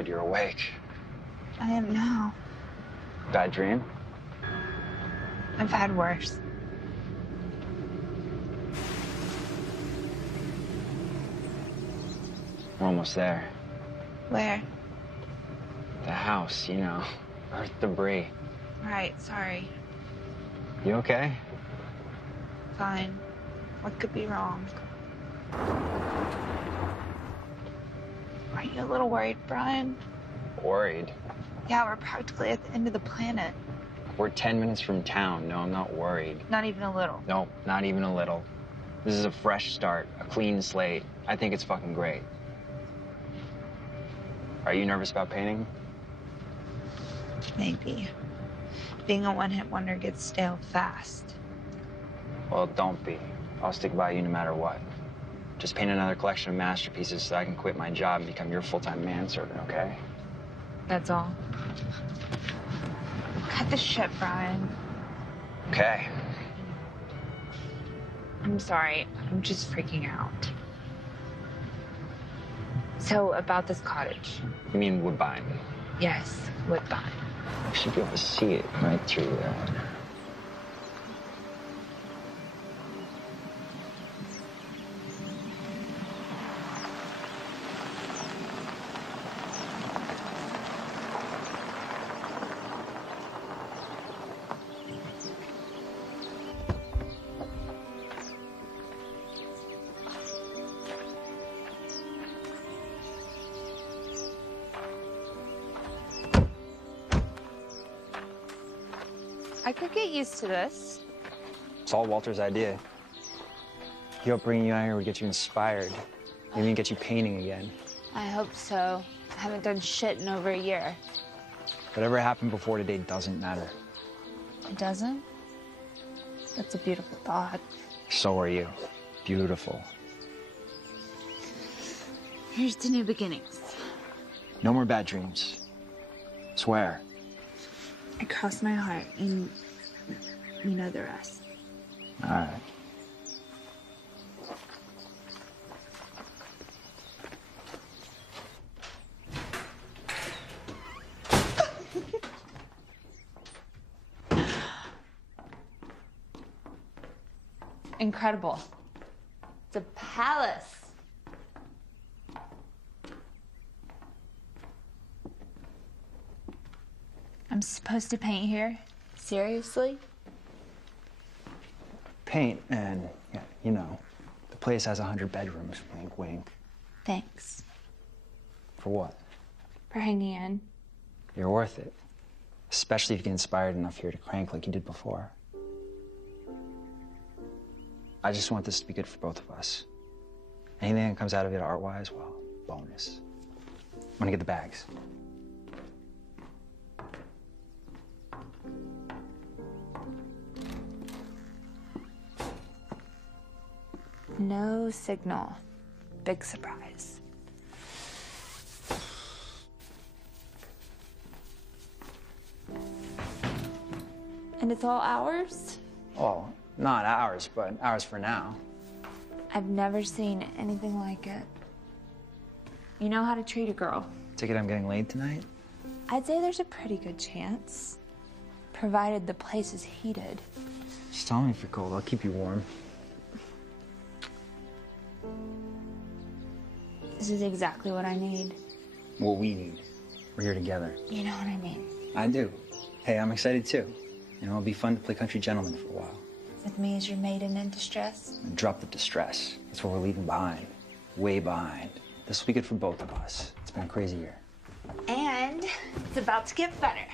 good you're awake. I am now. Bad dream? I've had worse. We're almost there. Where? The house, you know. Earth debris. Right, sorry. You okay? Fine. What could be wrong? Are you a little worried, Brian? Worried? Yeah, we're practically at the end of the planet. We're 10 minutes from town. No, I'm not worried. Not even a little. No, not even a little. This is a fresh start, a clean slate. I think it's fucking great. Are you nervous about painting? Maybe. Being a one-hit wonder gets stale fast. Well, don't be. I'll stick by you no matter what. Just paint another collection of masterpieces so I can quit my job and become your full-time manservant, okay? That's all. Cut the shit, Brian. Okay. I'm sorry. I'm just freaking out. So, about this cottage. You mean Woodbine? Yes, Woodbine. I should be able to see it right through that. I could get used to this. It's all Walter's idea. He hoped bringing you out here would get you inspired. Maybe even get you painting again. I hope so. I haven't done shit in over a year. Whatever happened before today doesn't matter. It doesn't? That's a beautiful thought. So are you. Beautiful. Here's to new beginnings. No more bad dreams. Swear. I crossed my heart, and you know the rest. All right. Incredible. It's a palace. I'm supposed to paint here? Seriously? Paint and, yeah, you know, the place has 100 bedrooms. Wink, wink. Thanks For what? for hanging in. You're worth it. Especially if you get inspired enough here to crank like you did before. I just want this to be good for both of us. Anything that comes out of it art-wise, well, bonus. I'm gonna get the bags. No signal. Big surprise. And it's all ours? Well, not ours, but ours for now. I've never seen anything like it. You know how to treat a girl. Take it I'm getting laid tonight? I'd say there's a pretty good chance, provided the place is heated. Just tell me if you're cold. I'll keep you warm. This is exactly what I need. What we need. We're here together. You know what I mean? I do. Hey, I'm excited too. You know, it'll be fun to play country gentleman for a while. With me as your maiden in distress? And drop the distress. That's what we're leaving behind. Way behind. This will be good for both of us. It's been a crazy year. And it's about to get better.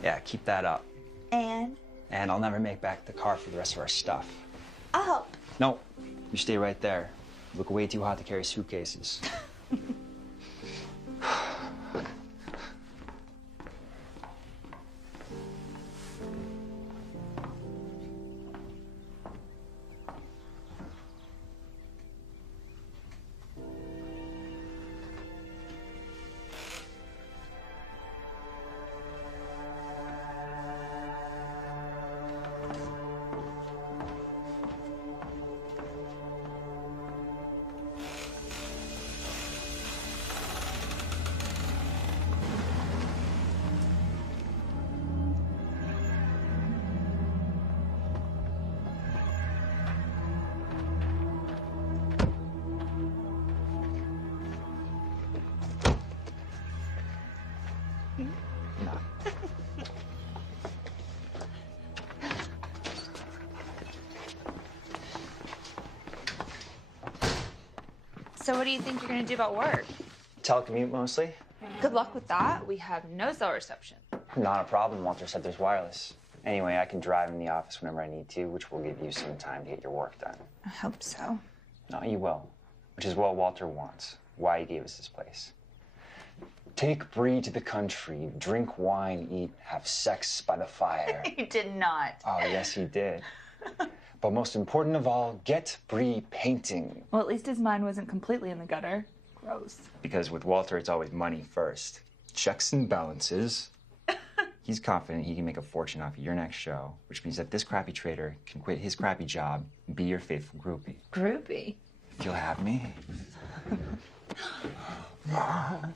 Yeah, keep that up. And And I'll never make back the car for the rest of our stuff. up. No, you stay right there. You look way too hot to carry suitcases. So what do you think you're gonna do about work? Telecommute mostly. Good luck with that. We have no cell reception. Not a problem. Walter said there's wireless. Anyway, I can drive in the office whenever I need to, which will give you some time to get your work done. I hope so. No, you will, which is what Walter wants, why he gave us this place. Take Bree to the country, drink wine, eat, have sex by the fire. You did not. Oh, yes, he did. But most important of all, get Bree painting. Well, at least his mind wasn't completely in the gutter. Gross. Because with Walter, it's always money first. Checks and balances. He's confident he can make a fortune off of your next show, which means that this crappy trader can quit his crappy job and be your faithful groupie. Groupie? If you'll have me. No.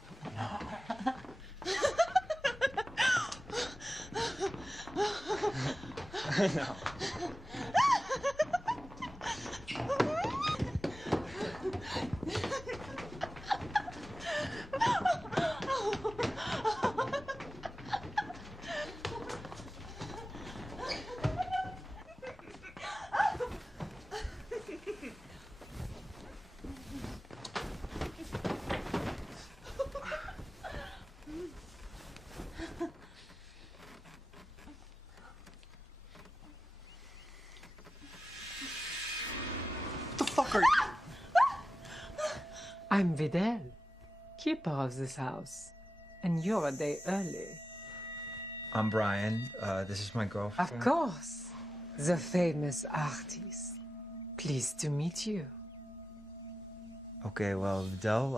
I'm Vidal, keeper of this house, and you're a day early. I'm Brian. This is my girlfriend. Of course, the famous artist. Pleased to meet you. Okay, well, Vidal,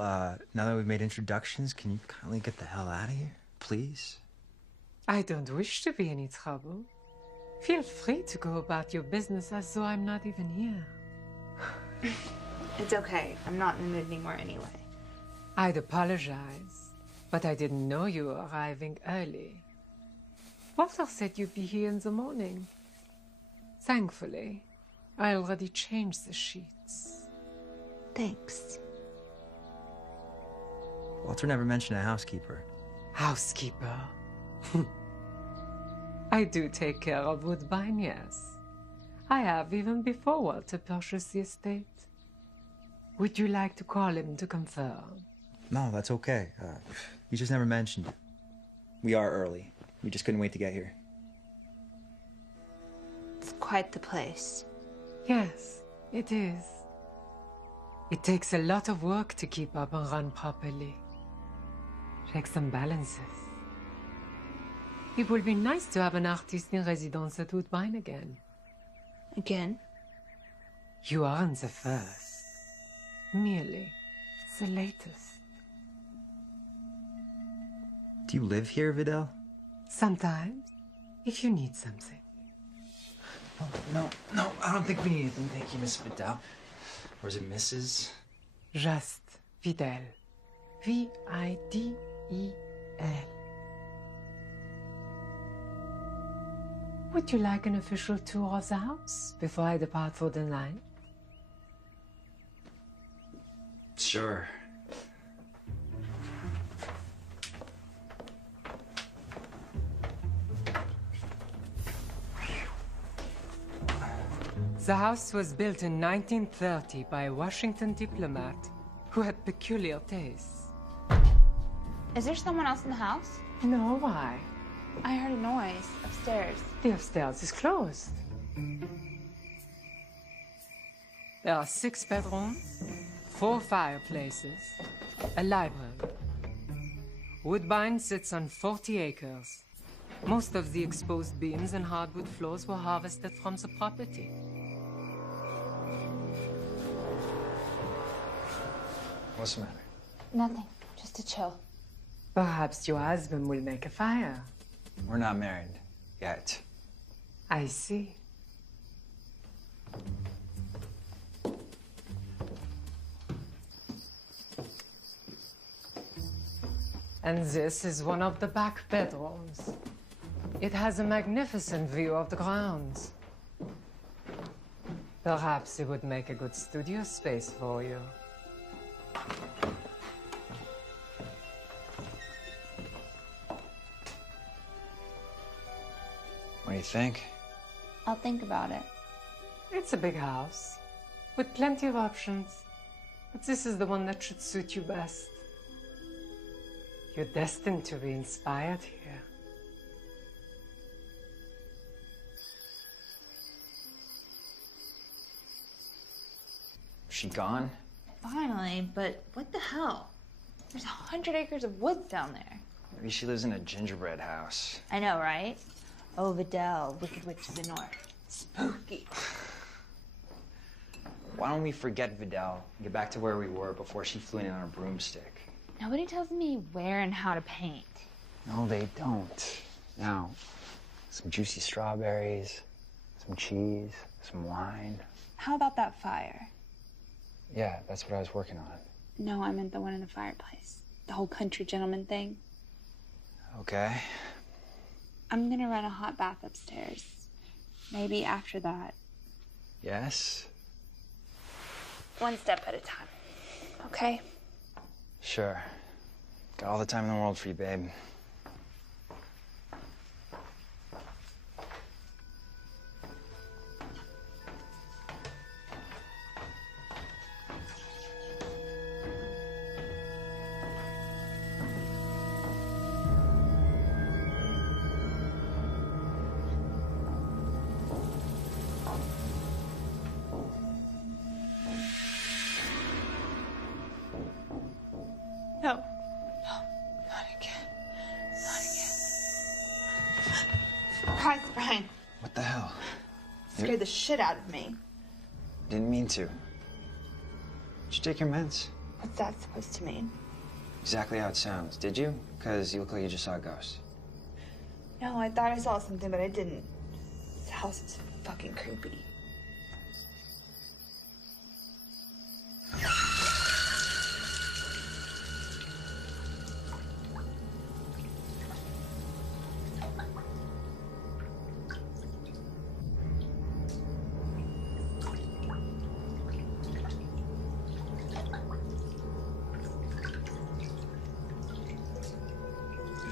now that we've made introductions, can you kindly get the hell out of here, please? I don't wish to be any trouble. Feel free to go about your business as though I'm not even here. It's okay. I'm not in the mood anymore anyway. I'd apologize, but I didn't know you were arriving early. Walter said you'd be here in the morning. Thankfully, I already changed the sheets. Thanks. Walter never mentioned a housekeeper. Housekeeper. I do take care of Woodbine, yes. I have even before Walter purchased the estate. Would you like to call him to confirm? No, that's okay. He just never mentioned it. We are early. We just couldn't wait to get here. It's quite the place. Yes, it is. It takes a lot of work to keep up and run properly. Checks and balances. It will be nice to have an artist in residence at Woodbine again. Again? You aren't the first. Merely the latest. Do you live here, Vidal? Sometimes, if you need something. No, I don't think we need anything. Thank you, Miss Vidal. Or is it Mrs.? Just Vidal. Videl. Would you like an official tour of the house before I depart for the night? Sure. The house was built in 1930 by a Washington diplomat who had peculiar tastes. Is there someone else in the house? No, why? I heard a noise upstairs. The upstairs is closed. There are 6 bedrooms, 4 fireplaces, a library. Woodbine sits on 40 acres. Most of the exposed beams and hardwood floors were harvested from the property. What's the matter? Nothing. Just to chill. Perhaps your husband will make a fire. We're not married yet. I see. And this is one of the back bedrooms. It has a magnificent view of the grounds. Perhaps it would make a good studio space for you. What do you think? I'll think about it. It's a big house with plenty of options. But this is the one that should suit you best. You're destined to be inspired here. She gone? Finally, but what the hell? There's 100 acres of woods down there. Maybe she lives in a gingerbread house. I know, right? Oh, Vidal, Wicked Witch of the North. Spooky. Why don't we forget Vidal and get back to where we were before she flew in on a broomstick? Nobody tells me where and how to paint. No, they don't. Now, some juicy strawberries, some cheese, some wine. How about that fire? Yeah, that's what I was working on. No, I meant the one in the fireplace. The whole country gentleman thing. Okay. I'm gonna run a hot bath upstairs. Maybe after that. Yes? One step at a time. Okay? Sure. Got all the time in the world for you, babe. No. No. Not again. Not again. Guys, Brian. What the hell? Scared the shit out of me. Didn't mean to. Did you take your meds? What's that supposed to mean? Exactly how it sounds. Did you? Because you look like you just saw a ghost. No, I thought I saw something, but I didn't. This house is fucking creepy.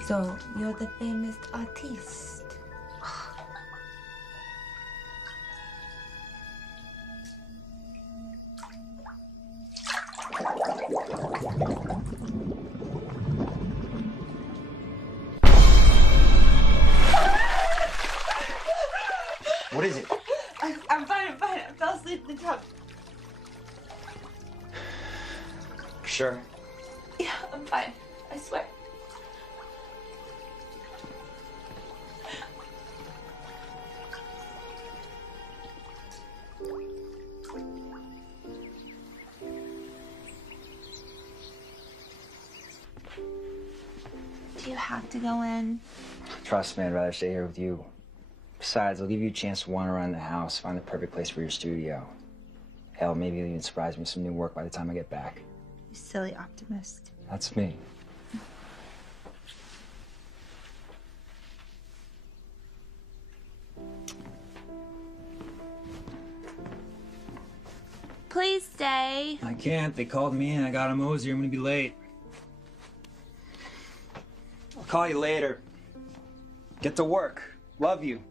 So, you're the famous artist. What is it? I'm fine. I fell asleep in the tub. Sure. Yeah, I'm fine. I swear. Do you have to go in? Trust me, I'd rather stay here with you. Besides, I'll give you a chance to wander around the house, find the perfect place for your studio. Hell, maybe you'll even surprise me with some new work by the time I get back. You silly optimist. That's me. Please stay. I can't. They called me and I got a mosey. I'm gonna be late. I'll call you later. Get to work. Love you.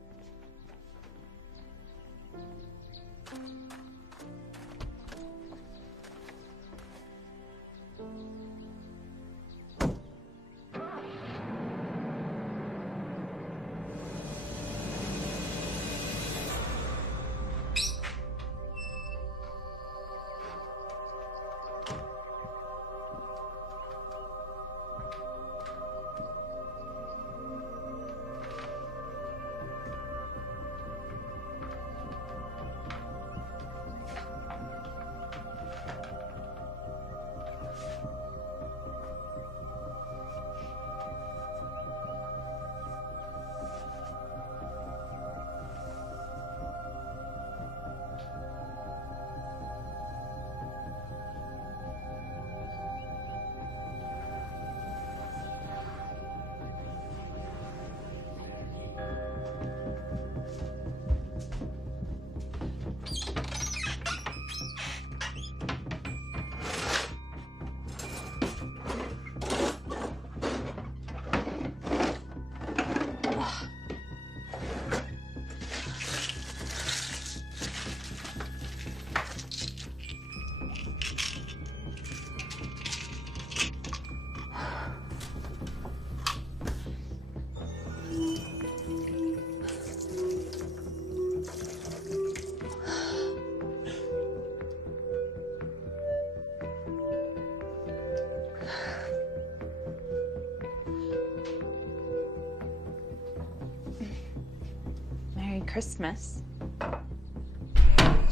Christmas.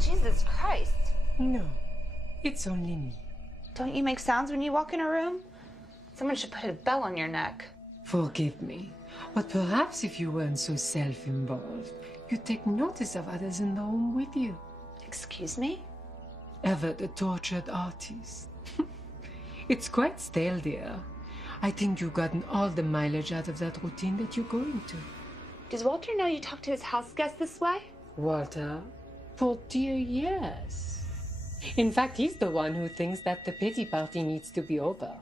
Jesus Christ. No, it's only me. Don't you make sounds when you walk in a room? Someone should put a bell on your neck. Forgive me, but perhaps if you weren't so self-involved, you'd take notice of others in the room with you. Excuse me? Ever the tortured artist. It's quite stale, dear. I think you've gotten all the mileage out of that routine that you're going to. Does Walter know you talk to his house guests this way? Walter? Poor dear, yes. In fact, he's the one who thinks that the pity party needs to be over,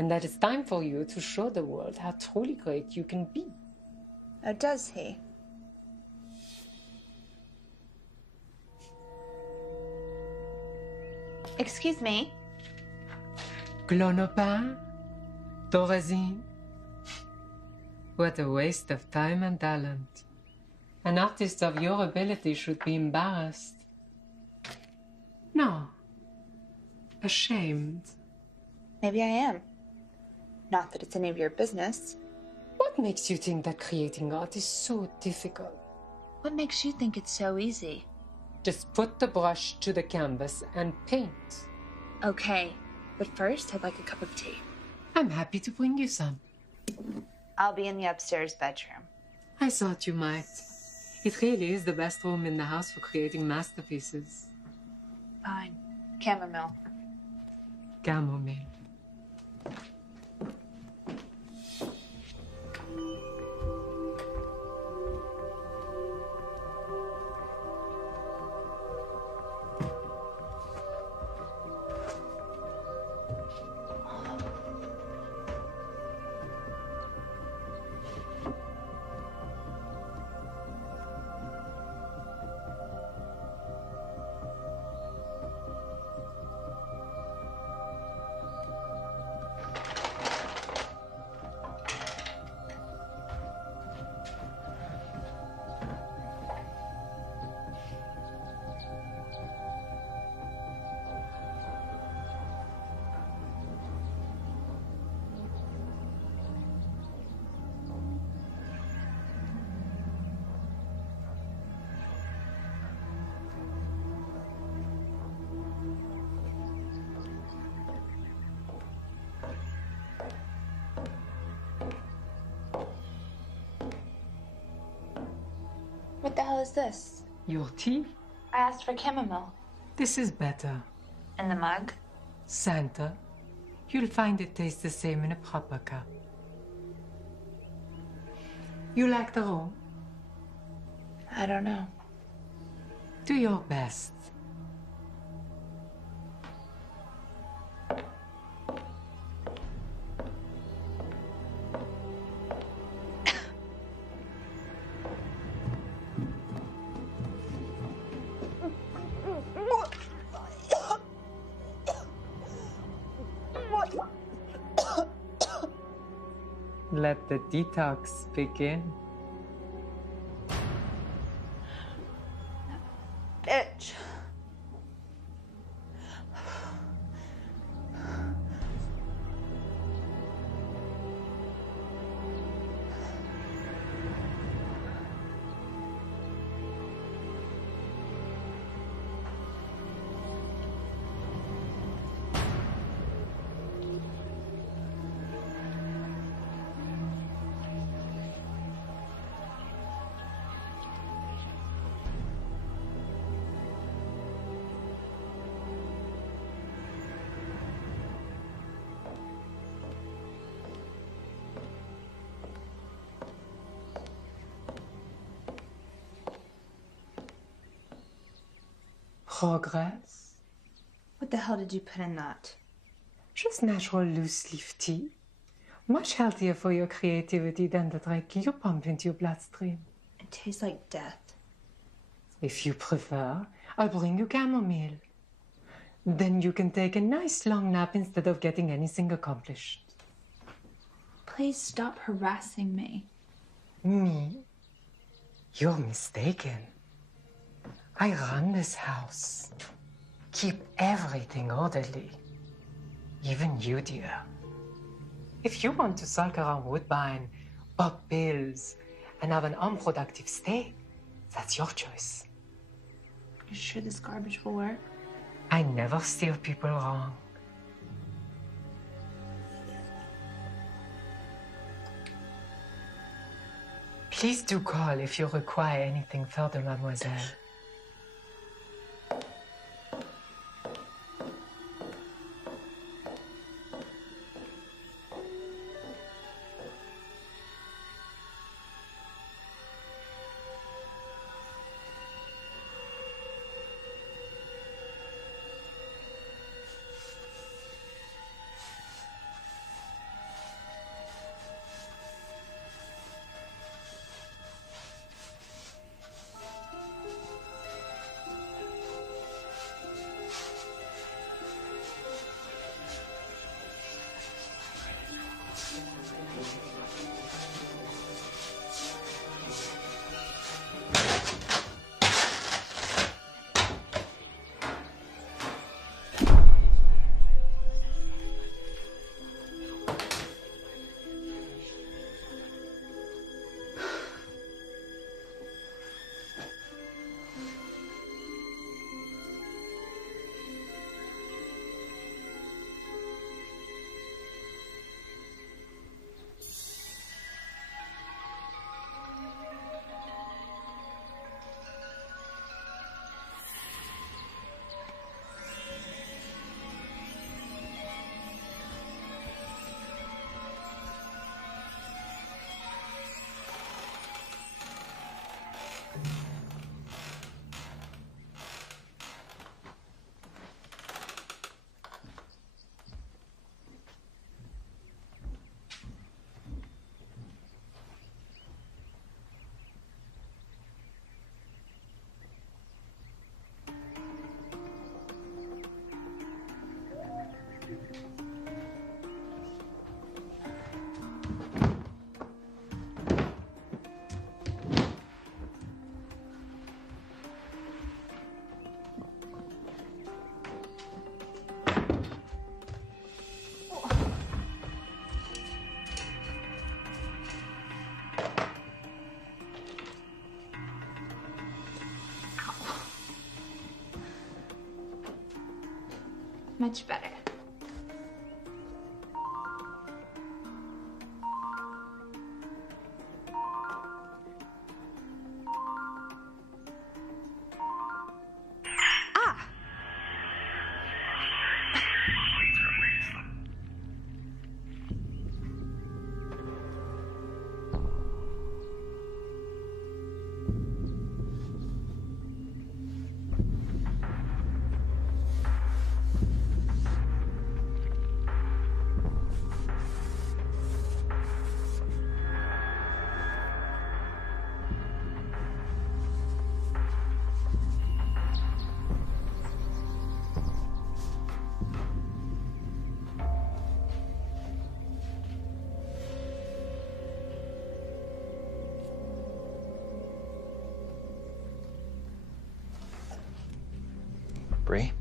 and that it's time for you to show the world how truly great you can be. Oh, does he? Excuse me? Clonopin? Thorazine? What a waste of time and talent. An artist of your ability should be embarrassed. No. Ashamed. Maybe I am. Not that it's any of your business. What makes you think that creating art is so difficult? What makes you think it's so easy? Just put the brush to the canvas and paint. Okay, but first I'd like a cup of tea. I'm happy to bring you some. I'll be in the upstairs bedroom. I thought you might. It really is the best room in the house for creating masterpieces. Fine. Chamomile. Chamomile. What the hell is this? Your tea? I asked for chamomile. This is better. In the mug? Santa, you'll find it tastes the same in a proper cup. You like the room? I don't know. Do your best. Let the detox begin. Bitch. Progress? What the hell did you put in that? Just natural loose leaf tea. Much healthier for your creativity than the drink you pump into your bloodstream. It tastes like death. If you prefer, I'll bring you chamomile. Then you can take a nice long nap instead of getting anything accomplished. Please stop harassing me. Me? You're mistaken. I run this house. Keep everything orderly. Even you, dear. If you want to sulk around Woodbine, pop pills, and have an unproductive stay, That's your choice. You sure this garbage will work? I never steer people wrong. Please do call if you require anything further, mademoiselle. Much better. Bree?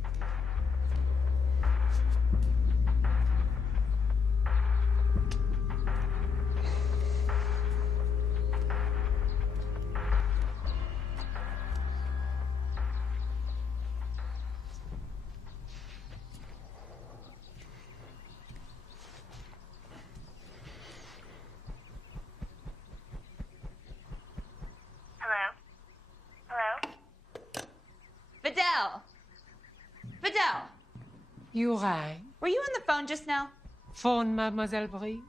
Vidal! Vidal! You rang? Were you on the phone just now? Phone, Mademoiselle Brie?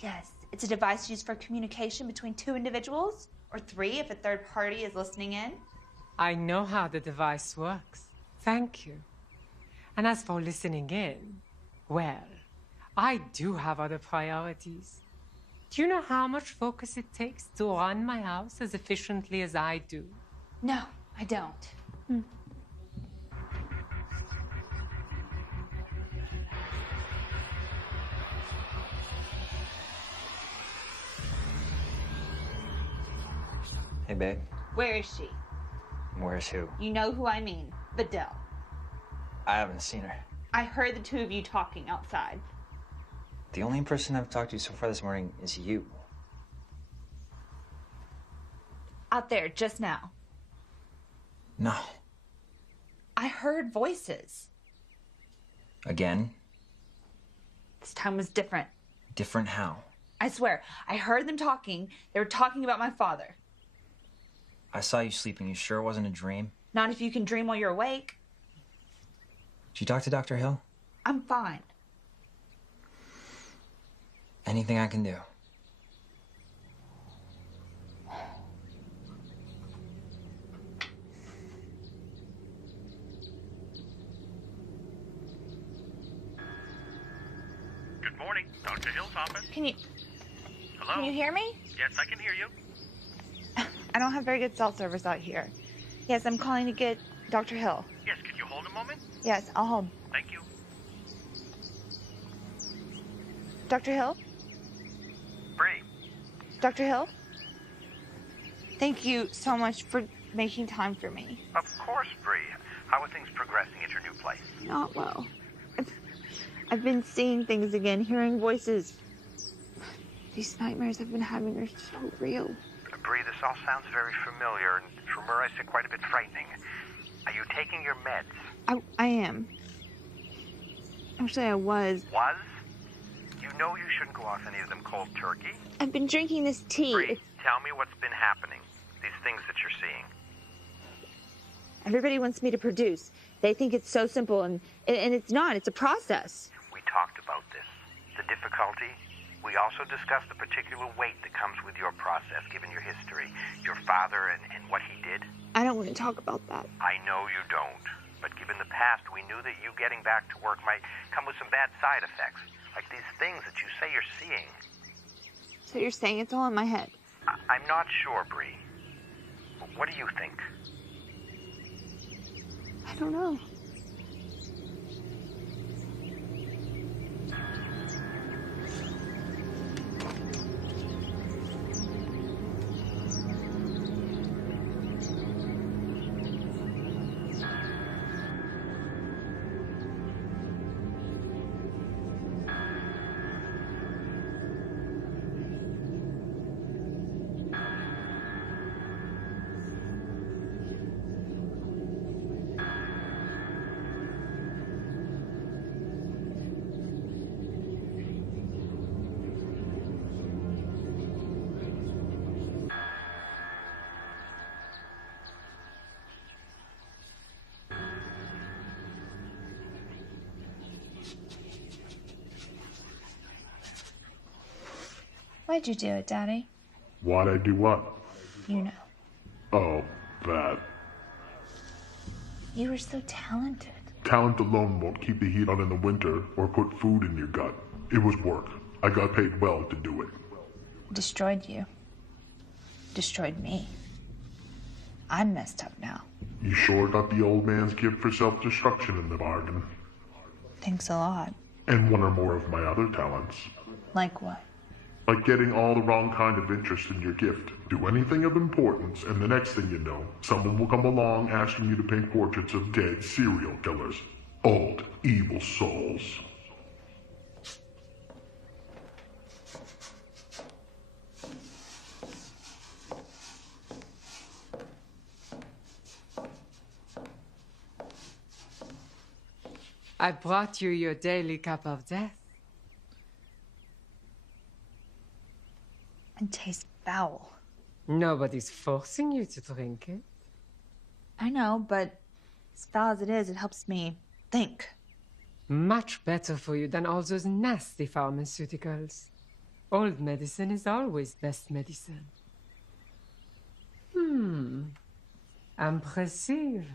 Yes. It's a device used for communication between two individuals, or three if a third party is listening in. I know how the device works. Thank you. And as for listening in, well, I do have other priorities. Do you know how much focus it takes to run my house as efficiently as I do? No, I don't. Hey, babe. Where is she? Where's who? You know who I mean. Vidal. I haven't seen her. I heard the two of you talking outside. The only person I've talked to so far this morning is you. Out there, just now. No. I heard voices. Again? This time was different. Different how? I swear, I heard them talking. They were talking about my father. I saw you sleeping. You sure it wasn't a dream? Not if you can dream while you're awake. Did you talk to Dr. Hill? I'm fine. Anything I can do? Good morning, Dr. Hill's office. Can you Hello? hear me? Yes, I can hear you. I don't have very good cell service out here. Yes, I'm calling to get Dr. Hill. Yes, could you hold a moment? Yes, I'll hold. Thank you. Dr. Hill? Bree, Dr. Hill? Thank you so much for making time for me. of course, Bree. How are things progressing at your new place? Not well. I've been seeing things again, hearing voices. These nightmares I've been having are so real. Bree, this all sounds very familiar, and from where I sit, quite a bit frightening. Are you taking your meds? I am. Actually, I was. Was? You know you shouldn't go off any of them cold turkey. I've been drinking this tea. Bree, tell me what's been happening. These things that you're seeing. Everybody wants me to produce. They think it's so simple, and it's not. It's a process. We talked about this. The difficulty. We also discussed the particular weight that comes with your process, given your history, your father and what he did. I don't want to talk about that. I know you don't. But given the past, we knew that you getting back to work might come with some bad side effects. Like these things that you say you're seeing. So you're saying it's all in my head? I'm not sure, Bree. What do you think? I don't know. Why'd you do it, Daddy? Why'd I do what? You know. Oh, that. You were so talented. Talent alone won't keep the heat on in the winter or put food in your gut. It was work. I got paid well to do it. Destroyed you. Destroyed me. I'm messed up now. You sure got the old man's gift for self-destruction in the bargain. Thanks a lot. And one or more of my other talents. Like what? Like getting all the wrong kind of interest in your gift. Do anything of importance, and the next thing you know, someone will come along asking you to paint portraits of dead serial killers. Old, evil souls. I brought you your daily cup of death. It tastes foul. Nobody's forcing you to drink it. I know, but as foul as it is, it helps me think. Much better for you than all those nasty pharmaceuticals. Old medicine is always best medicine. Impressive.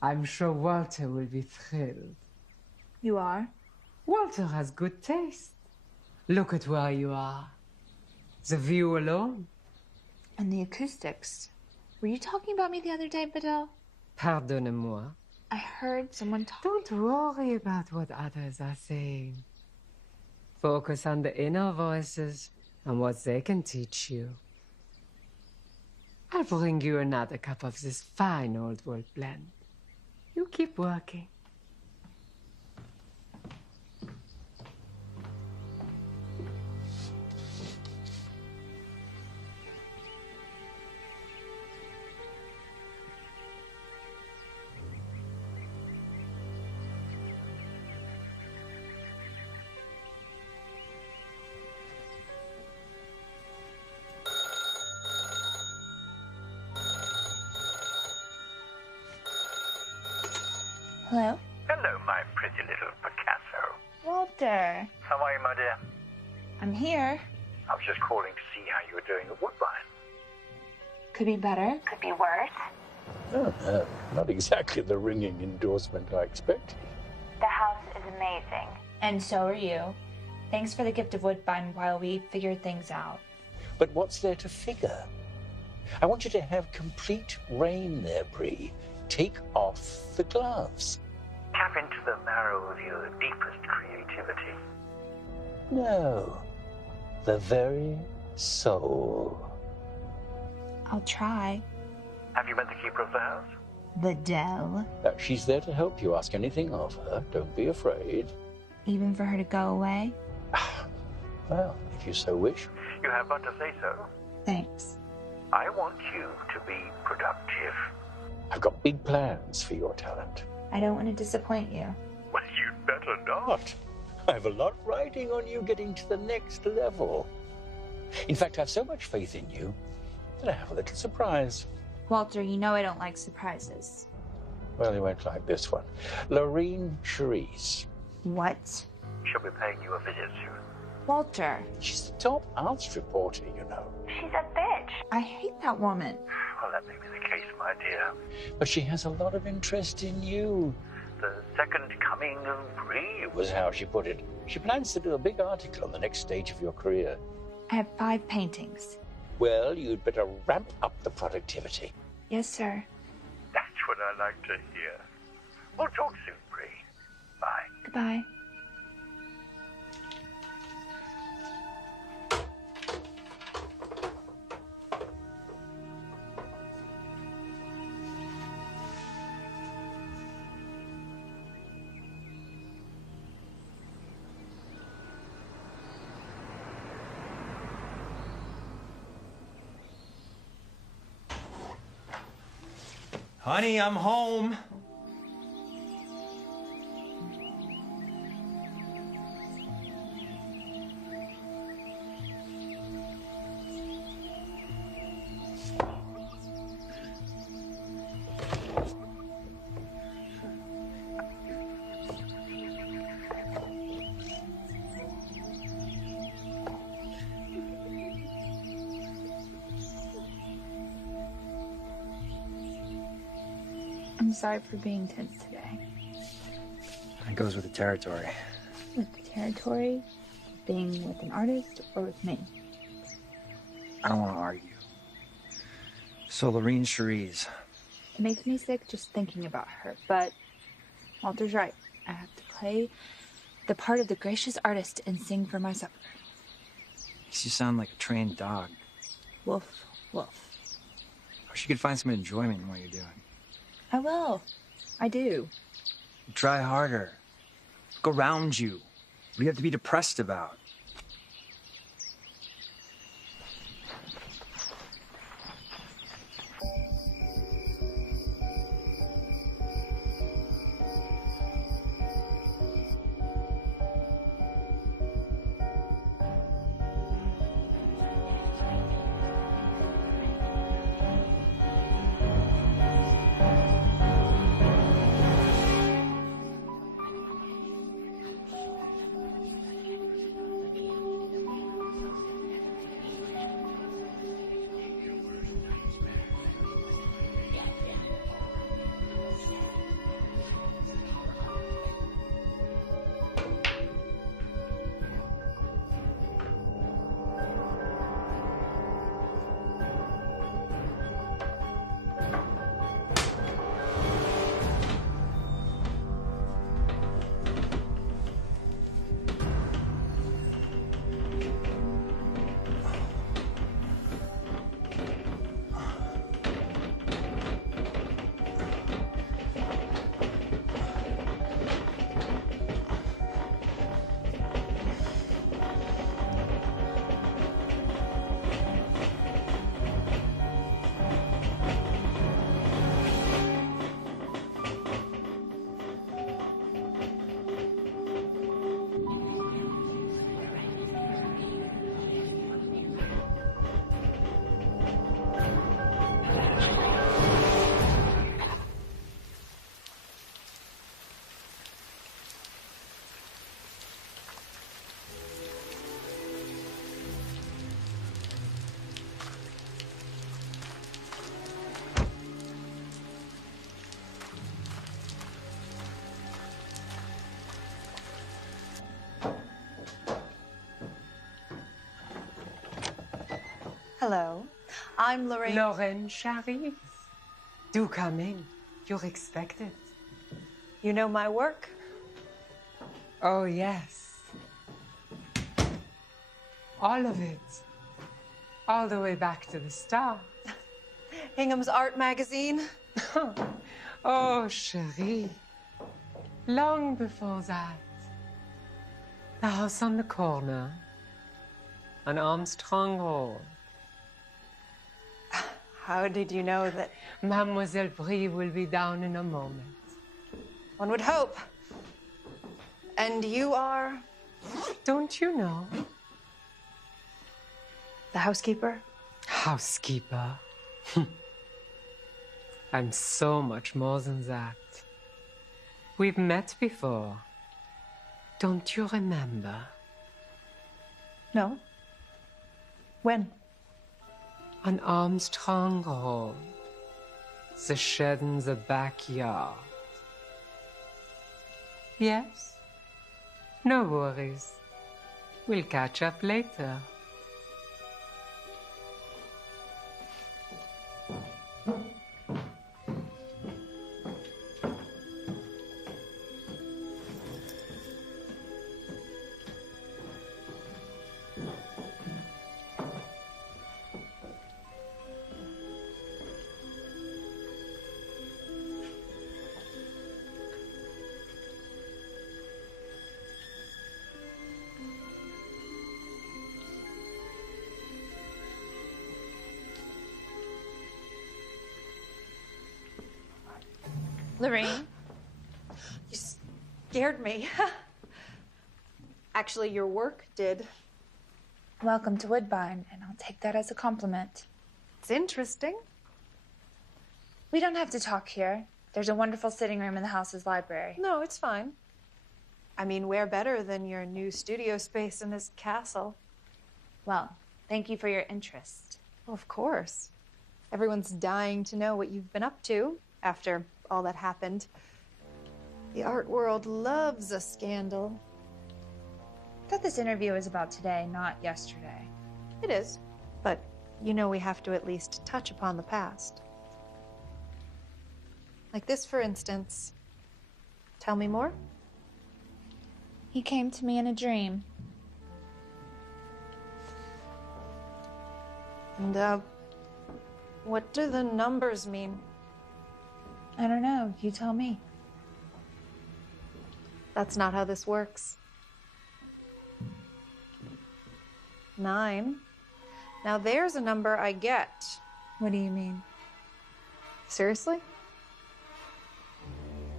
I'm sure Walter will be thrilled. You are? Walter has good taste. Look at where you are. The view alone. And the acoustics. Were you talking about me the other day, Badal? Pardonnez-moi. I heard someone talk. Don't worry about what others are saying. Focus on the inner voices and what they can teach you. I'll bring you another cup of this fine old world blend. You keep working. Hello? Hello, my pretty little Picasso. Walter. How are you, my dear? I'm here. I was just calling to see how you were doing at Woodbine. Could be better. Could be worse. Oh, no, not exactly the ringing endorsement I expected. The house is amazing. And so are you. Thanks for the gift of Woodbine while we figured things out. But what's there to figure? I want you to have complete reign there, Bree. Take off the gloves. Tap into the marrow of your deepest creativity. No, the very soul. I'll try. Have you met the keeper of the house? The Dell. She's there to help you. Ask anything of her. Don't be afraid. Even for her to go away? Well, if you so wish. You have but to say so. Thanks. I want you to be productive. I've got big plans for your talent. I don't want to disappoint you. Well, you'd better not. I have a lot riding on you getting to the next level. In fact, I have so much faith in you that I have a little surprise. Walter, you know I don't like surprises. Well, you won't like this one. Lorene Cherise. What? She'll be paying you a visit soon. Walter. She's the top arts reporter, you know. She's a bitch. I hate that woman. Well, that may be the case, my dear. But she has a lot of interest in you. The second coming of Bree Was how she put it. She plans to do a big article on the next stage of your career. I have 5 paintings. Well, you'd better ramp up the productivity. Yes, sir. That's what I like to hear. We'll talk soon, Bree. Bye. Goodbye. Honey, I'm home. I'm sorry for being tense today. It goes with the territory. With the territory, being with an artist, or with me? I don't want to argue. So, Lorene Cherise. It makes me sick just thinking about her, but Walter's right. I have to play the part of the gracious artist and sing for my supper. Makes you sound like a trained dog. Woof, woof. I wish you could find some enjoyment in what you're doing. I will. I do. Try harder. Look around you. What do you have to be depressed about? Hello, I'm Lorraine. Lorraine Sharif. Do come in. You're expected. You know my work? Oh, yes. All of it. All the way back to the start. Hingham's Art Magazine. Oh, chérie. Long before that. The house on the corner. On Armstrong Road. How did you know that? Mademoiselle Brie will be down in a moment. One would hope. And you are? Don't you know? The housekeeper? Housekeeper. I'm so much more than that. We've met before. Don't you remember? No. When? On Armstrong Road. The shed in the backyard. Yes? No worries. We'll catch up later. Lorraine, you scared me. Actually, your work did. Welcome to Woodbine, and I'll take that as a compliment. It's interesting. We don't have to talk here. There's a wonderful sitting room in the house's library. No, it's fine. I mean, where better than your new studio space in this castle? Well, thank you for your interest. Well, of course. Everyone's dying to know what you've been up to after all that happened. The art world loves a scandal. I thought this interview was about today, not yesterday. It is, but you know we have to at least touch upon the past. Like this, for instance. Tell me more? He came to me in a dream. And, what do the numbers mean? I don't know. You tell me. That's not how this works. 9. Now there's a number I get. What do you mean? Seriously?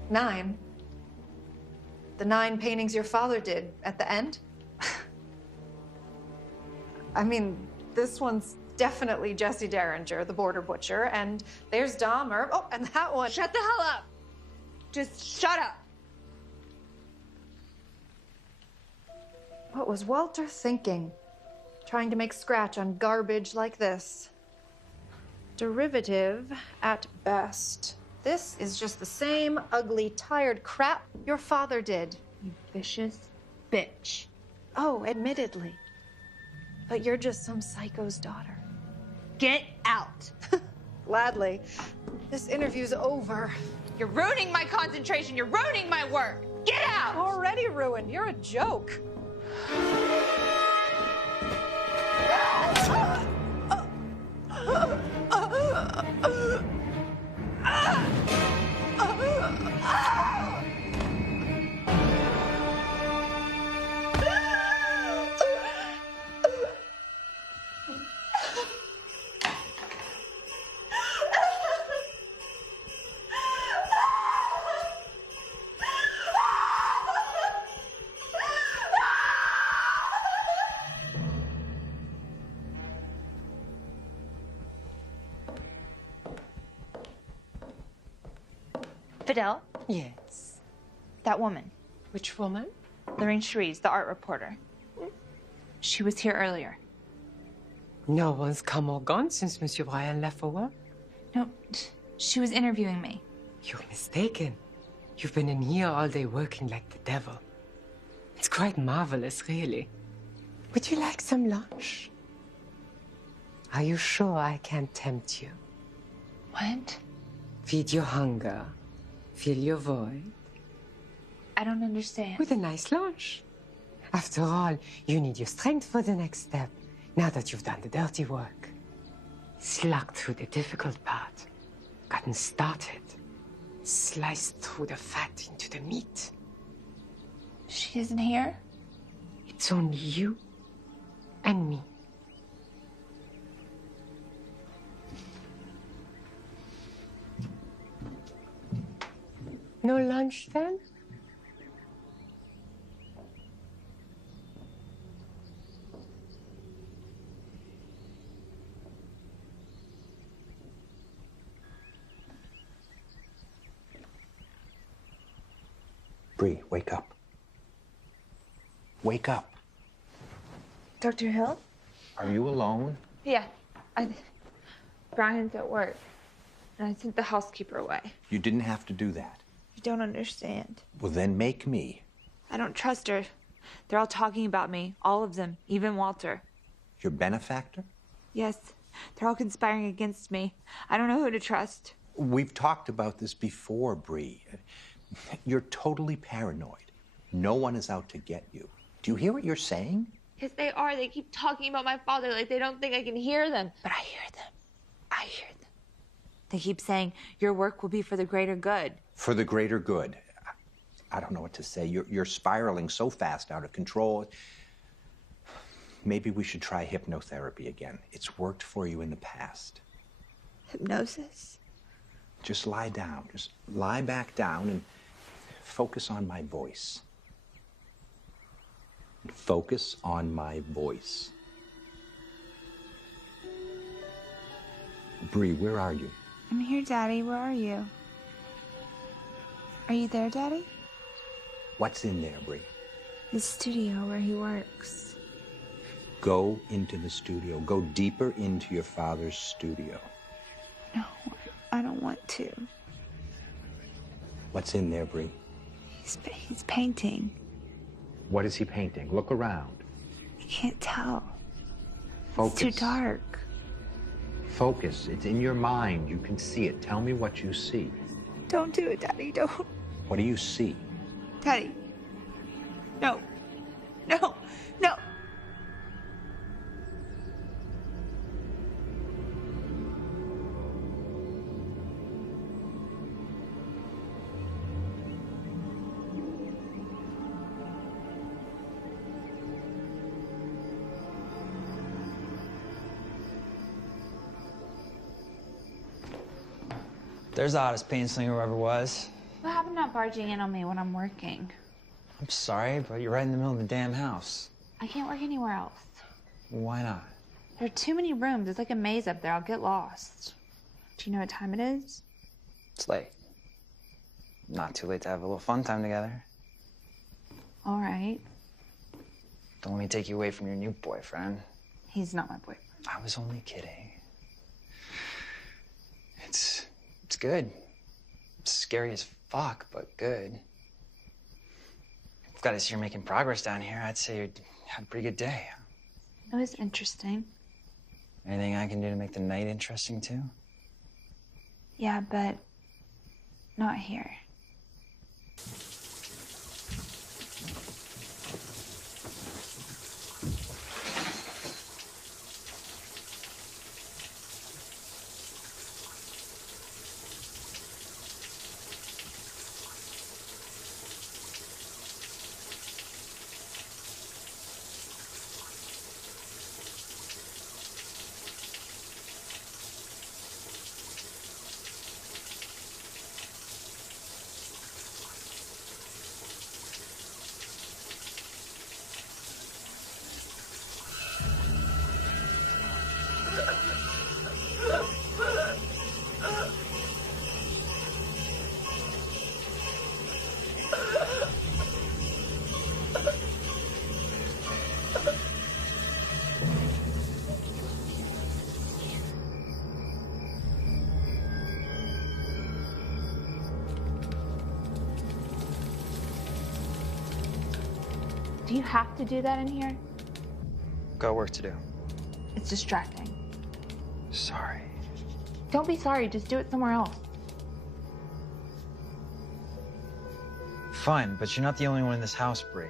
9. The 9 paintings your father did at the end? I mean, this one's definitely Jesse Derringer, the border butcher, and there's Dahmer. Oh, and that one. Shut the hell up! Just shut up! What was Walter thinking? Trying to make scratch on garbage like this. Derivative at best. This is just the same ugly, tired crap your father did. You vicious bitch. Oh, admittedly. But you're just some psycho's daughter. Get out! Gladly. This interview's over. You're ruining my concentration. You're ruining my work. Get out! Already ruined. You're a joke. Fidel, Yes. that woman, Which woman? Lorraine Cherise, the art reporter. She was here earlier. No one's come or gone since Monsieur Brian left for work. No, she was interviewing me. You're mistaken. You've been in here all day working like the devil. It's quite marvelous, really. Would you like some lunch? Are you sure I can't tempt you? What? Feed your hunger, fill your void. I don't understand. With a nice lunch. After all, you need your strength for the next step, now that you've done the dirty work. Slugged through the difficult part, gotten started, sliced through the fat into the meat. She isn't here? It's only you and me. No lunch then? Bree, wake up. Wake up. Dr. Hill? Are you alone? Yeah. Brian's at work. And I sent the housekeeper away. You didn't have to do that. You don't understand. Well, then make me. I don't trust her. They're all talking about me. All of them. Even Walter. Your benefactor? Yes. They're all conspiring against me. I don't know who to trust. We've talked about this before, Bree. You're totally paranoid. No one is out to get you. Do you hear what you're saying? Yes, they are. They keep talking about my father like they don't think I can hear them. But I hear them. I hear them. They keep saying, your work will be for the greater good. For the greater good. I don't know what to say. You're spiraling so fast out of control. Maybe we should try hypnotherapy again. It's worked for you in the past. Hypnosis? Just lie down. Just lie back down and focus on my voice. Focus on my voice. Bree, where are you? I'm here, Daddy. Where are you? Are you there, Daddy? What's in there, Bree? The studio where he works. Go into the studio. Go deeper into your father's studio. No, I don't want to. What's in there, Bree? He's painting. What is he painting? Look around. I can't tell. Focus. It's too dark. Focus. It's in your mind. You can see it. Tell me what you see. Don't do it, Daddy. Don't. What do you see? Daddy. No. No. No. There's the hottest paint slinger who ever was. What happened not barging in on me when I'm working? I'm sorry, but you're right in the middle of the damn house. I can't work anywhere else. Why not? There are too many rooms. It's like a maze up there. I'll get lost. Do you know what time it is? It's late. Not too late to have a little fun time together. All right. Don't let me take you away from your new boyfriend. He's not my boyfriend. I was only kidding. It's good. It's scary as fuck, but good. I've got to see you're making progress down here. I'd say you had a pretty good day. It was interesting. Anything I can do to make the night interesting, too? Yeah, but not here. Do you have to do that in here? Got work to do. It's distracting. Sorry. Don't be sorry, just do it somewhere else. Fine, but you're not the only one in this house, Bree.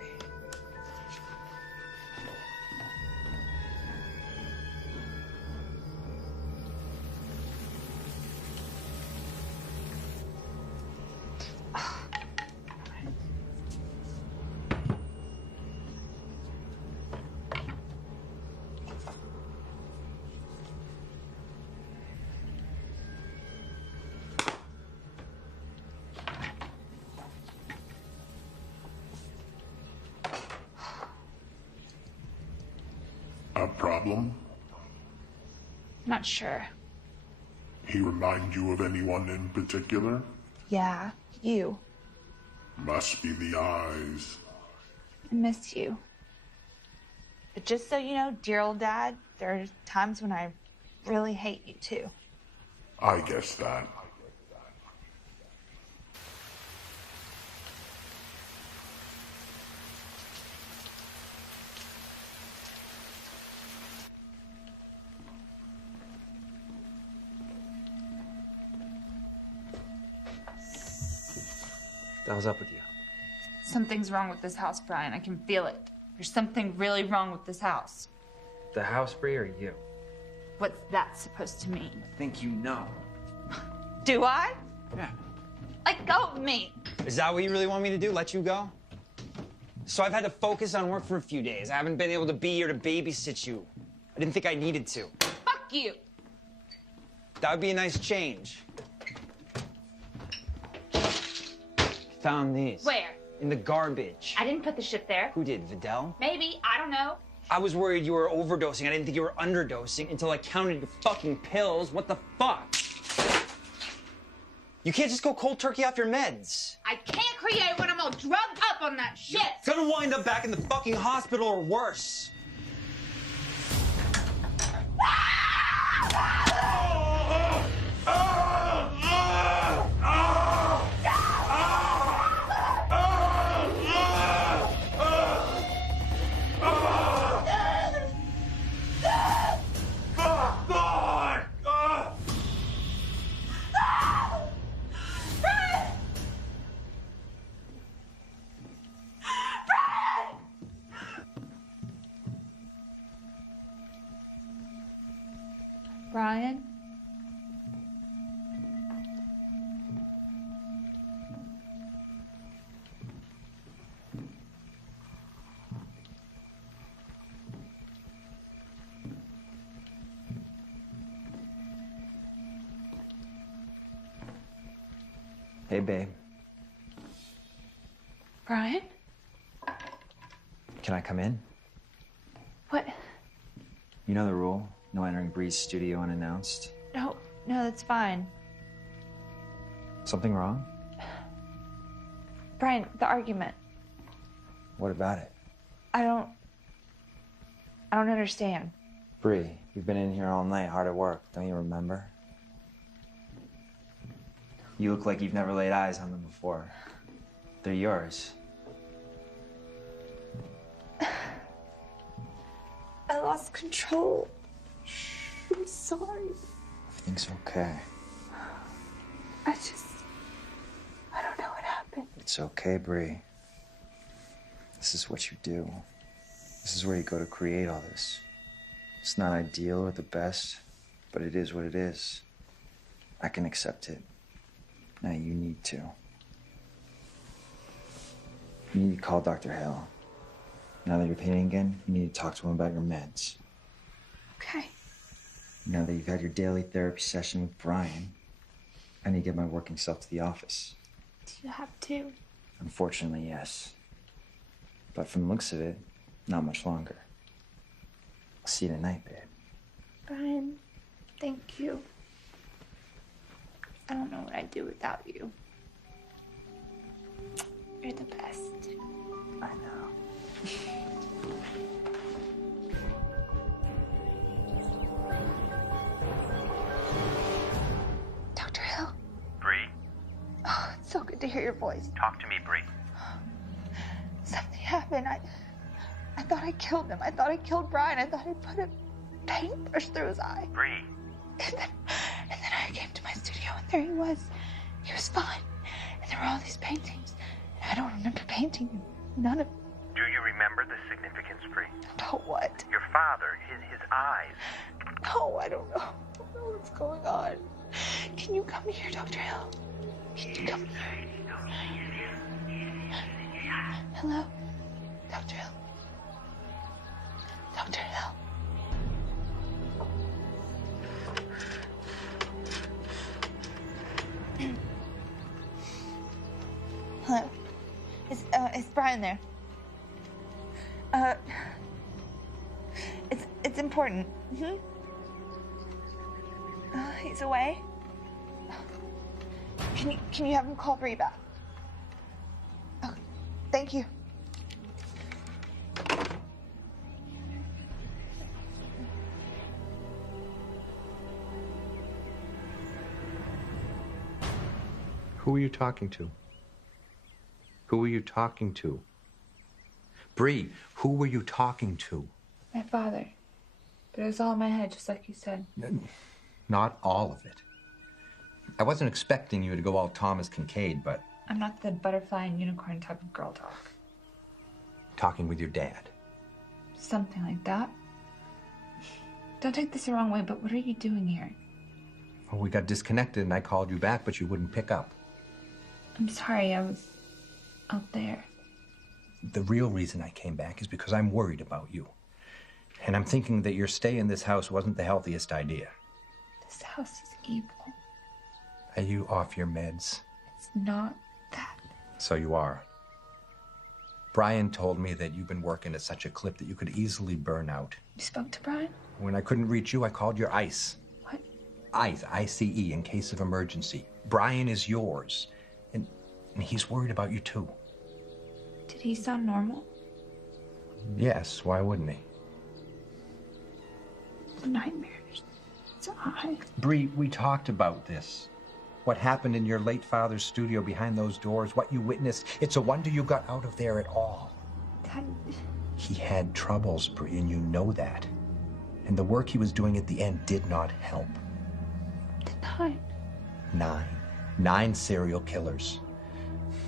A problem? Not sure. He remind you of anyone in particular? Yeah, you. Must be the eyes. I miss you. But just so you know, dear old dad, there are times when I really hate you too. I guess that. What the hell's up with you? Something's wrong with this house, Brian. I can feel it. There's something really wrong with this house. The house, Bree, or you? What's that supposed to mean? I think you know. Do I? Yeah. Let go of me. Is that what you really want me to do? Let you go? So I've had to focus on work for a few days. I haven't been able to be here to babysit you. I didn't think I needed to. Fuck you. That would be a nice change. Found these. Where? In the garbage. I didn't put the shit there. Who did, Vidal? Maybe. I don't know. I was worried you were overdosing. I didn't think you were underdosing until I counted your fucking pills. What the fuck? You can't just go cold turkey off your meds. I can't create when I'm all drugged up on that shit. It's gonna wind up back in the fucking hospital or worse. Brian? Hey, babe. Brian? Can I come in? What? You know the rule. No entering Bree's studio unannounced. No, that's fine. Something wrong? Brian, the argument. What about it? I don't understand. Bree, you've been in here all night, hard at work. Don't you remember? You look like you've never laid eyes on them before. They're yours. I lost control. I'm sorry. Everything's okay. I don't know what happened. It's okay, Bree. This is what you do. This is where you go to create all this. It's not ideal or the best, but it is what it is. I can accept it. Now you need to. You need to call Dr. Hale. Now that you're painting again, you need to talk to him about your meds. Okay. Now that you've had your daily therapy session with Brian, I need to get my working self to the office. Do you have to? Unfortunately, yes. But from the looks of it, not much longer. I'll see you tonight, babe. Brian, thank you. I don't know what I'd do without you. You're the best. I know. Dr. Hill? Bree, Oh, it's so good to hear your voice. talk to me, Bree. Something happened. I thought I killed him. I thought I killed Brian. I thought I put a paintbrush through his eye. Bree, And then I came to my studio, and there he was. He was fine. And there were all these paintings. And I don't remember painting them. None of them. Do you remember the significance, Bree? About what? Your father, his eyes. No, I don't know. I don't know what's going on. Can you come here, Dr. Hill? Can you come here? Hello? Dr. Hill? Dr. Hill? Hello? Is Brian there? It's important. He's away? Can you have him call Bree back? Okay, thank you. Who are you talking to? Who are you talking to? Bree, who were you talking to? My father. But it was all in my head, just like you said. Not all of it. I wasn't expecting you to go all Thomas Kincaid, but... I'm not the butterfly and unicorn type of girl talk. Talking with your dad. Something like that. Don't take this the wrong way, but what are you doing here? Well, we got disconnected and I called you back, but you wouldn't pick up. I'm sorry, I was out there. The real reason I came back is because I'm worried about you. And I'm thinking that your stay in this house wasn't the healthiest idea. This house is evil. Are you off your meds? It's not that. So you are. Brian told me that you've been working at such a clip that you could easily burn out. You spoke to Brian? When I couldn't reach you, I called your ICE. What? ICE, I-C-E, in case of emergency. Brian is yours. And he's worried about you too. Did he sound normal? Yes, why wouldn't he? Nightmares. It's I. Bree, we talked about this. What happened in your late father's studio behind those doors, what you witnessed. It's a wonder you got out of there at all. Dad. He had troubles, Bree, and you know that. And the work he was doing at the end did not help. Nine. 9 serial killers.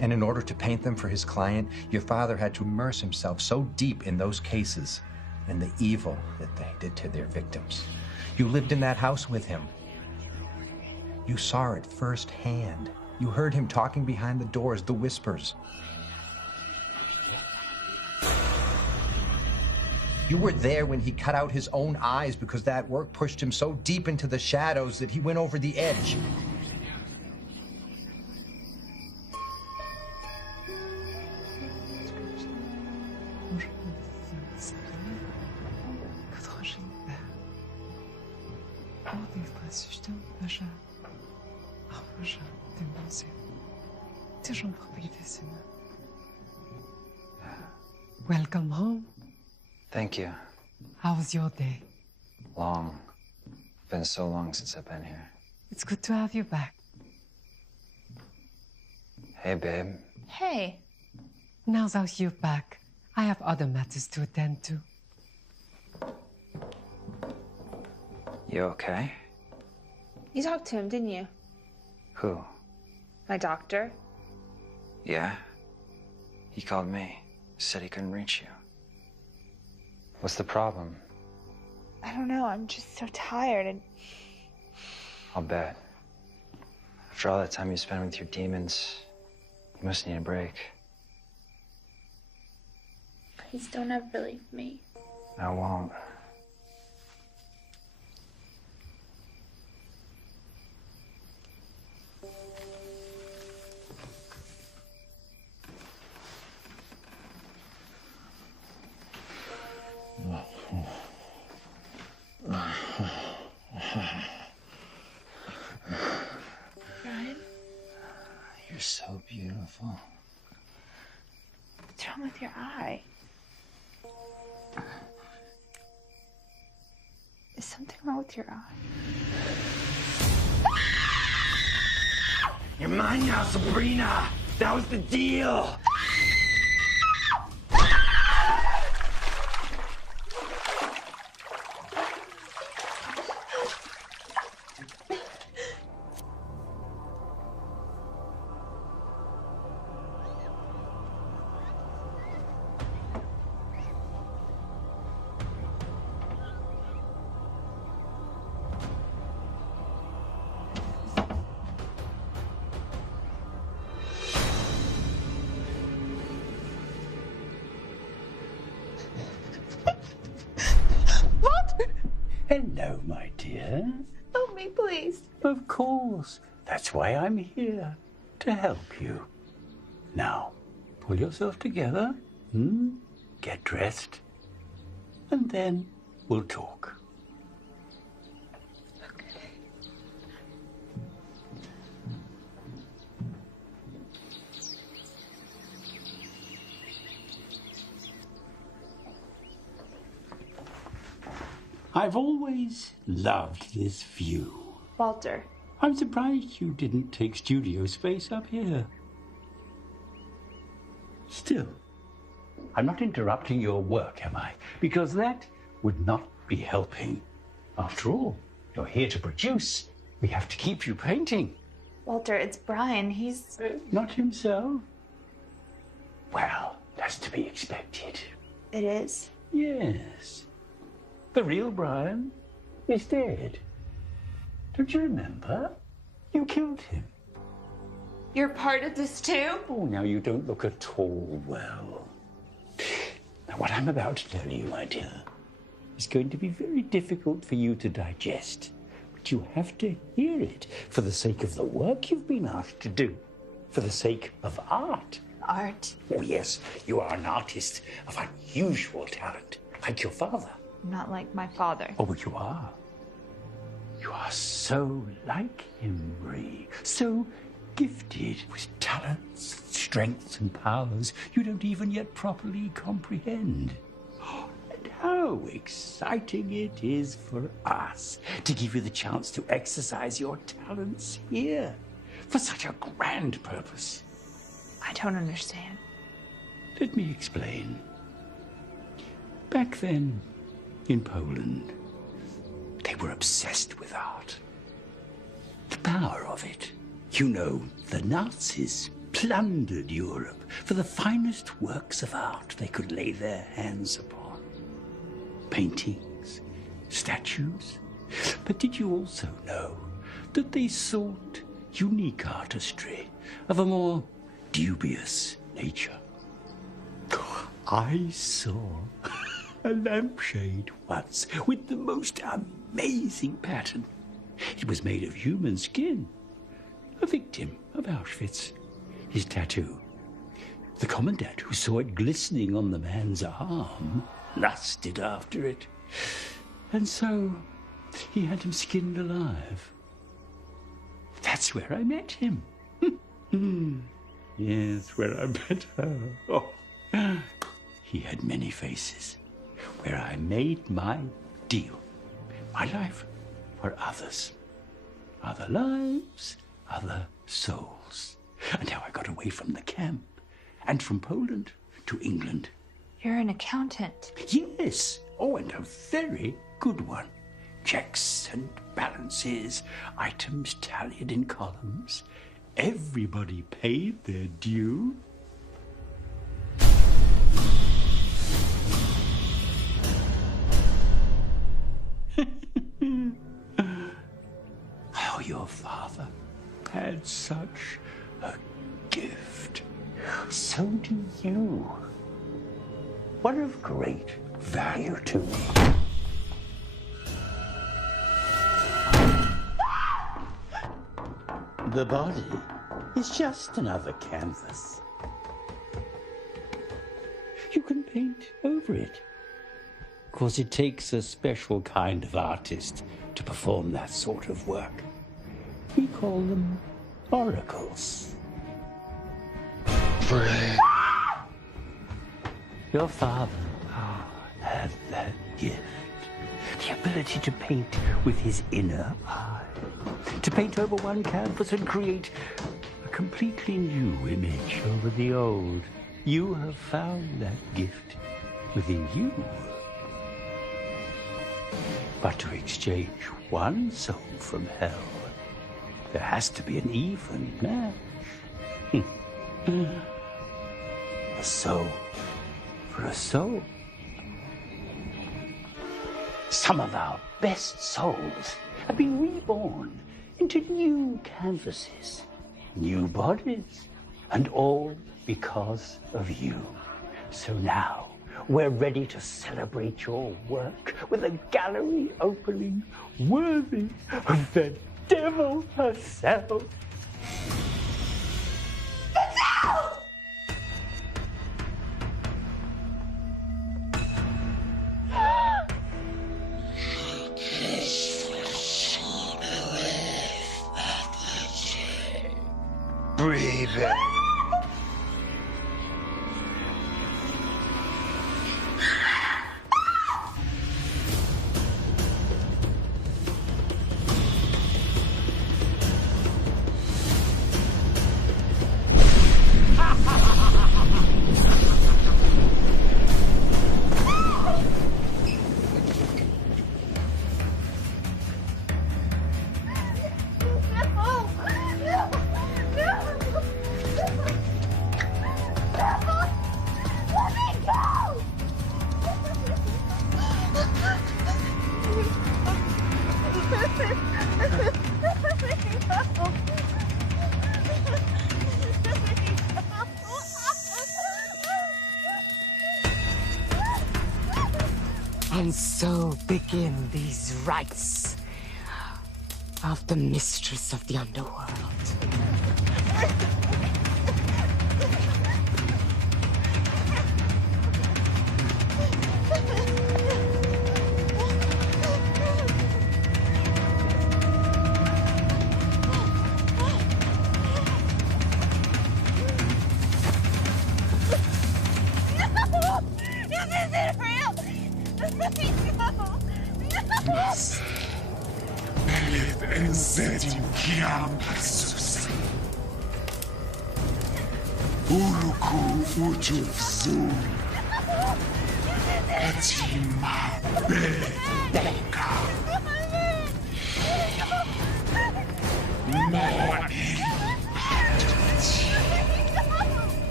And in order to paint them for his client, your father had to immerse himself so deep in those cases and the evil that they did to their victims. You lived in that house with him. You saw it firsthand. You heard him talking behind the doors, the whispers. You were there when he cut out his own eyes because that work pushed him so deep into the shadows that he went over the edge. Welcome home. Thank you. How was your day? Long. Been so long since I've been here. It's good to have you back. Hey, babe. Hey. Now that you're back, I have other matters to attend to. You okay? You talked to him, didn't you? Who? My doctor. Yeah. He called me. Said he couldn't reach you. What's the problem? I don't know. I'm just so tired and... I'll bet. After all that time you spent with your demons, you must need a break. Please don't ever leave me. I won't. Brian? You're so beautiful. What's wrong with your eye? Is something wrong with your eye? You're mine now, Sabrina. That was the deal. Hello, my dear. Help me, please. Of course. That's why I'm here, to help you. Now, pull yourself together, get dressed, and then we'll talk. Okay. I've always loved this view. Walter. I'm surprised you didn't take studio space up here. Still, I'm not interrupting your work, am I? Because that would not be helping. After all, you're here to produce. We have to keep you painting. Walter, it's Brian. He's... Not himself? Well, that's to be expected. It is? Yes. The real Brian is dead. Don't you remember? You killed him. You're part of this too? Oh, now you don't look at all well. Now, what I'm about to tell you, my dear, is going to be very difficult for you to digest. But you have to hear it for the sake of the work you've been asked to do, for the sake of art. Art? Oh, yes, you are an artist of unusual talent, like your father. Not like my father. Oh, but you are. You are so like him, Marie. So gifted with talents, strengths, and powers you don't even yet properly comprehend. And how exciting it is for us to give you the chance to exercise your talents here for such a grand purpose. I don't understand. Let me explain. Back then, in Poland, they were obsessed with art. The power of it. You know, the Nazis plundered Europe for the finest works of art they could lay their hands upon. Paintings, statues. But did you also know that they sought unique artistry of a more dubious nature? I saw a lampshade once with the most amazing pattern. It was made of human skin. A victim of Auschwitz. His tattoo. The commandant who saw it glistening on the man's arm lusted after it. And so he had him skinned alive. That's where I met him. Yes, where I met her. Oh. He had many faces. Where I made my deal. My life for others. Other lives, other souls. And how I got away from the camp. And from Poland to England. You're an accountant. Yes. Oh, and a very good one. Checks and balances, items tallied in columns. Everybody paid their due. Oh, your father had such a gift. So do you. One of great value to me. The body is just another canvas. You can paint over it. Of course, it takes a special kind of artist to perform that sort of work. We call them oracles. Brilliant. Your father had that gift. The ability to paint with his inner eye. To paint over one canvas and create a completely new image over the old. You have found that gift within you. But to exchange one soul from hell, there has to be an even match. A soul for a soul. Some of our best souls have been reborn into new canvases, new bodies, and all because of you. So now we're ready to celebrate your work with a gallery opening worthy of the devil herself. Breathe it. And so begin these rites of the mistress of the underworld. Uruku utufzu Atima Beka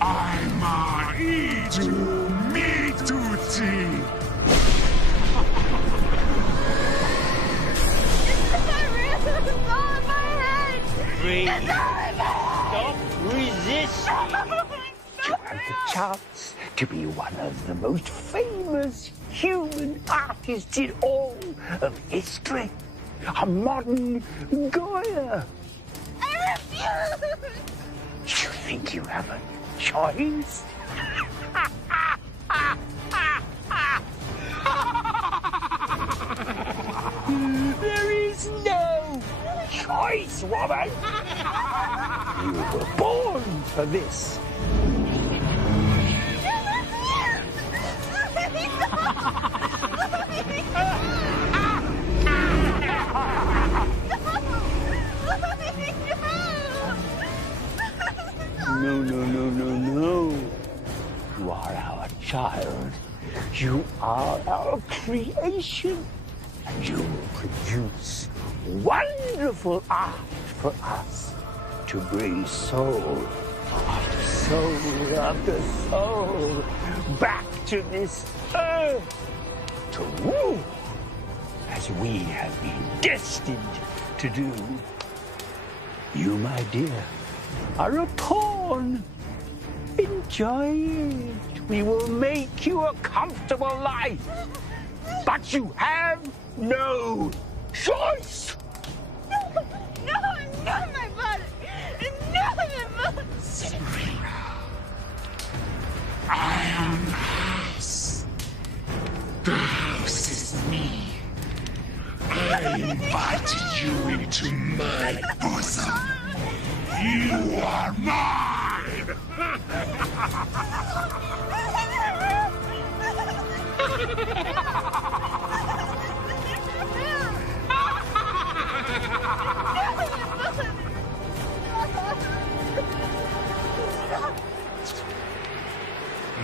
Aima Idu Mituti. Stop resisting. You have the chance to be one of the most famous human artists in all of history. A modern Goya. I refuse! You think you have a choice? There is no choice, woman. You were born for this. No. You are our child. You are our creation. And you will produce wonderful art for us to bring soul after soul after soul back to this earth to rule as we have been destined to do. You, my dear, are a pawn. Enjoy it. We will make you a comfortable life. But you have no choice. No, not my father. Not my father. Sabrina, I am the house. The house is me. I invited you into my bosom. You are mine.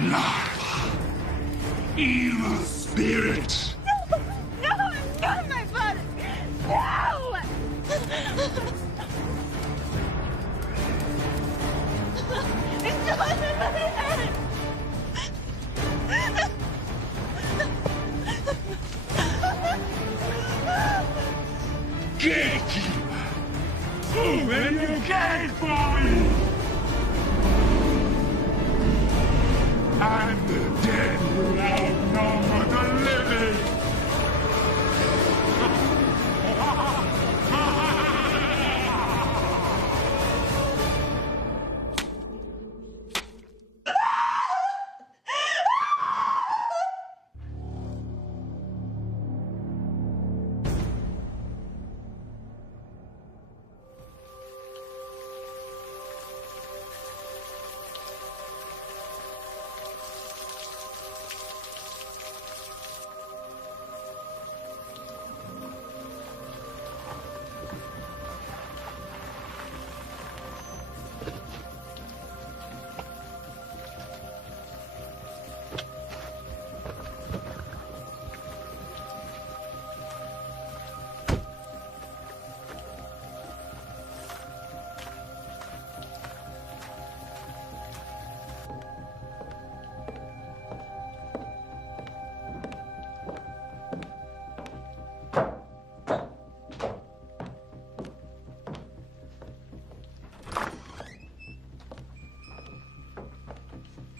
Larva, evil spirit. No, not my father. No! It's not in my head. Gatekeeper, open the gate for me. I'm the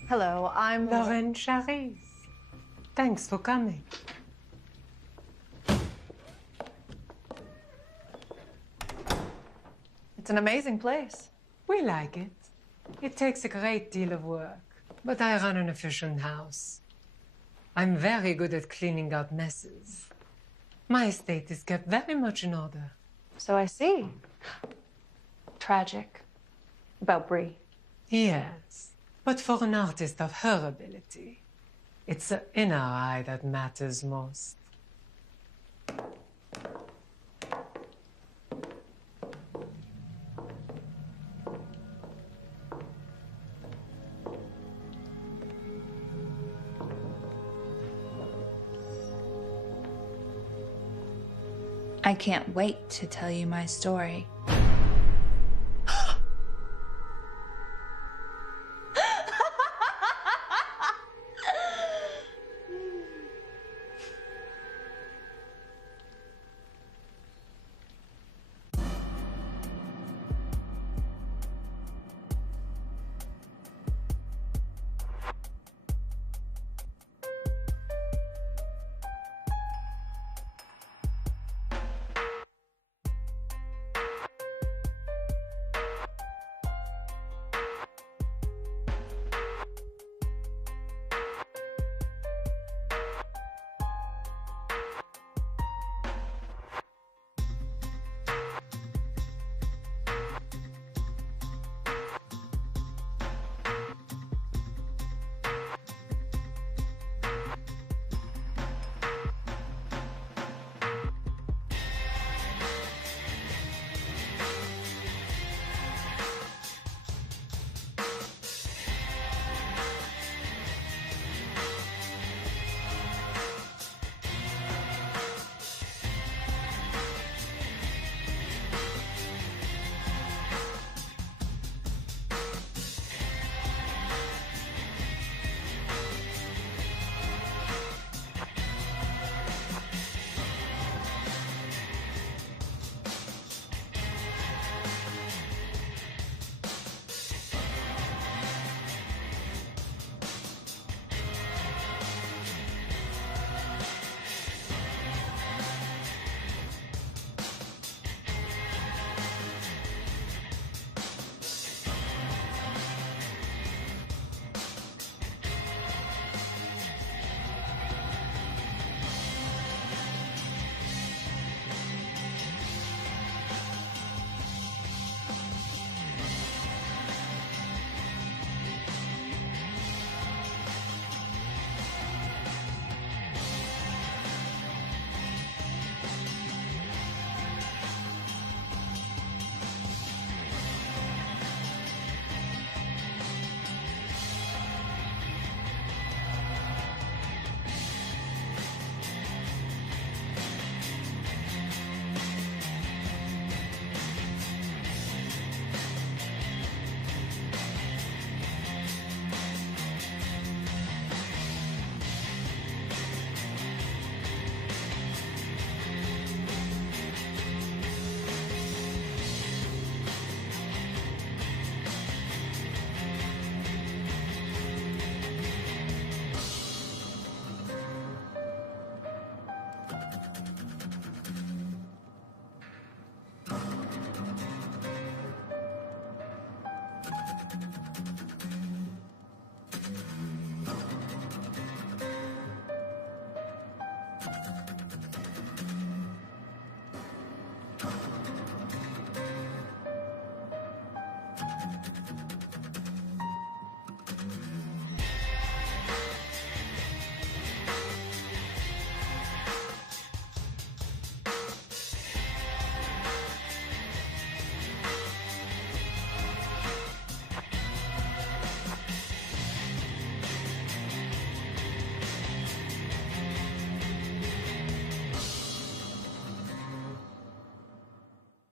Hello, I'm Lauren Charis. Thanks for coming. It's an amazing place. We like it. It takes a great deal of work, but I run an efficient house. I'm very good at cleaning up messes. My estate is kept very much in order. So I see. Tragic. About Bree. Yes, but for an artist of her ability, it's the inner eye that matters most. I can't wait to tell you my story.